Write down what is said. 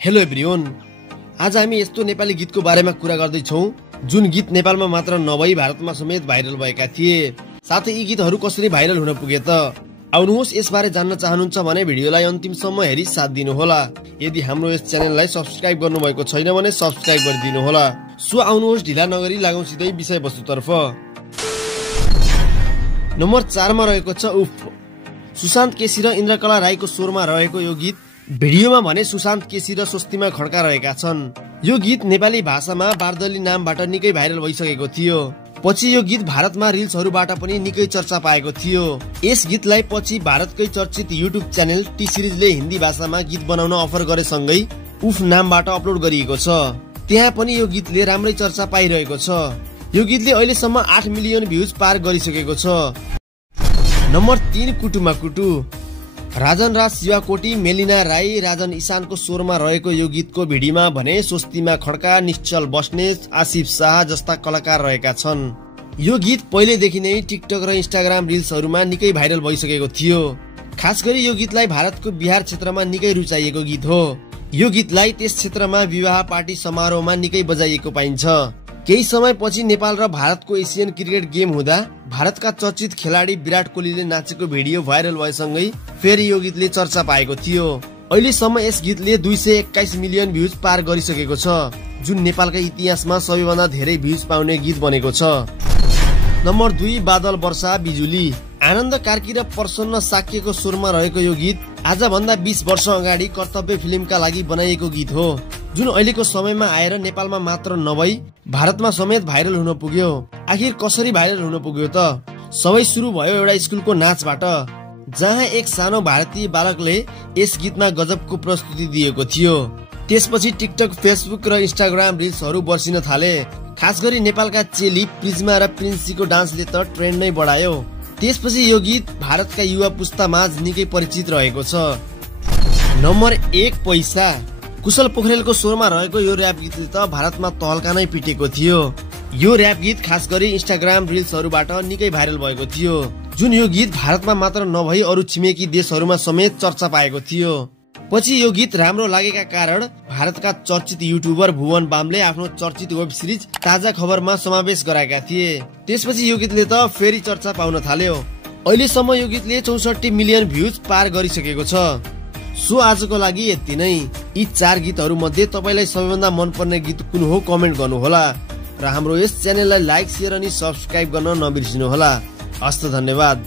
Hello everyone, आज हामी यस्तो नेपाली गीतको बारेमा कुरा गर्दै छौं जुन गीत नेपालमा मात्र नभई भारतमा समेत भाइरल भएका थिए। साथै यी गीतहरू कसरी भाइरल हुन पुगे त? आउनुहोस् यसबारे जान्न चाहनुहुन्छ भने भिडियोलाई अन्तिमसम्म हेरी साथ दिनुहोला। यदि हाम्रो यस च्यानललाई सब्स्क्राइब गर्नुभएको छैन भने सब्स्क्राइब गरिदिनु होला। सो आउनुहोस् ढिला नगरी लागौं सिधै विषयवस्तुतर्फ। नम्बर 4 मा रहेको छ उफ। सुशान्त केसी र इन्द्रकला राईको स्वरमा रहेको यो गीत। भिडियोमा भने सुशान्त केसी र स्वस्तिमा खड्का रहेका छन्। यो गीत नेपाली भाषामा बारदली नामबाट निकै भाइरल भइसकेको थियो। पछि यो गीत भारतमा रिल्सहरूबाट पनि निकै चर्चा पाएको थियो। यस गीतलाई पछि भारतकै चर्चित युट्युब च्यानल टी सिरिजले हिन्दी भाषामा गीत बनाउन अफर गरेसँगै उफ नामबाट अपलोड गरिएको छ। त्यहाँ पनि यो गीतले राम्रै चर्चा पाइरहेको छ। यो गीतले अहिलेसम्म 8 मिलियन भ्युज पार गरिसकेको छ। नम्बर 3 कुटुमा कुटु। राजन राज शिवाकोटी, मेलिना राई, राजन इशानको स्वरमा रहेको यो गीतको भिडियोमा भने स्वस्तिमा खड्का, निश्चल बस्नेत, आसिफ शाह जस्ता कलाकार रहेका छन्। यो गीत पहिलेदेखि नै टिकटक र इन्स्टाग्राम रिल्सहरूमा निकै भाइरल भइसकेको थियो। खास गरी यो गीतलाई भारतको बिहार क्षेत्रमा निकै रुचाइएको गीत हो। यो गीतलाई त्यस क्षेत्रमा विवाह पार्टी समारोहमा निकै बजाइएको पाइन्छ। केही समयपछि नेपाल र भारतको एसियन क्रिकेट गेम हुँदा भारतका चर्चित खेलाडी विराट कोहलीले नाचेको भिडियो भाइरल भएसँगै फेरि यो गीतले चर्चा पाएको थियो। अहिलेसम्म यस गीतले 221 मिलियन भ्युज पार गरिसकेको छ, जुन नेपालकै इतिहासमा सबैभन्दा धेरै भ्युज पाउने गीत बनेको छ। नम्बर 2 बादल वर्षा बिजुली। आनन्द कार्की र प्रसन्न साक्यको स्वरमा रहेको यो गीत आजभन्दा 20 वर्ष अगाडि कर्तव्य फिल्मका लागि बनाइएको गीत हो, जुन अहिलेको समयमा आएर नेपालमा मात्र नभई भारतमा समेत भाइरल हुन पुग्यो। आखिर कसरी भाइरल हुन पुग्यो त? सबै सुरु भयो एउटा स्कुलको नाचबाट, जहाँ एक सानो भारतीय बालकले यस गीतमा गजबको प्रस्तुति दिएको थियो। त्यसपछि टिकटक, फेसबुक र इन्स्टाग्राम रिल्सहरू बर्सिन थाले। खास गरी नेपालका चेली प्रिज्मा र प्रिन्सीको डान्सले त ट्रेन्ड नै बढायो। त्यसपछि यो गीत भारतका युवा पुस्ता माझ निकै परिचित रहेको छ। नम्बर 1 पैसा। कुशल पोखरेलको स्वरमा रहेको यो र्याप गीतले त भारतमा तहल्का नै पिटेको थियो। यो र्याप गीत खास गरी इन्स्टाग्राम रिल्सहरूबाट निकै भाइरल भएको थियो, जुन यो गीत भारतमा मात्र नभई अरू छिमेकी देशहरूमा समेत चर्चा पाएको थियो। पछि यो गीत राम्रो लागेका कारण भारतका चर्चित युट्युबर भुवन बामले आफ्नो चर्चित वेब सिरिज ताजा खबरमा समावेश गराएका थिए। त्यसपछि यो गीतले त फेरि चर्चा पाउन थाल्यो। अहिलेसम्म यो गीतले 64 मिलियन भ्युज पार गरिसकेको छ। सो आजको लागि यति नै। यी 4 गीतहरू मध्ये तपाईलाई सबैभन्दा मनपर्ने गीत कुन हो कमेन्ट गर्नुहोला र हाम्रो यस च्यानललाई लाइक, शेयर अनि सब्स्क्राइब गर्न नबिर्सिनुहोला। हस्त धन्यवाद।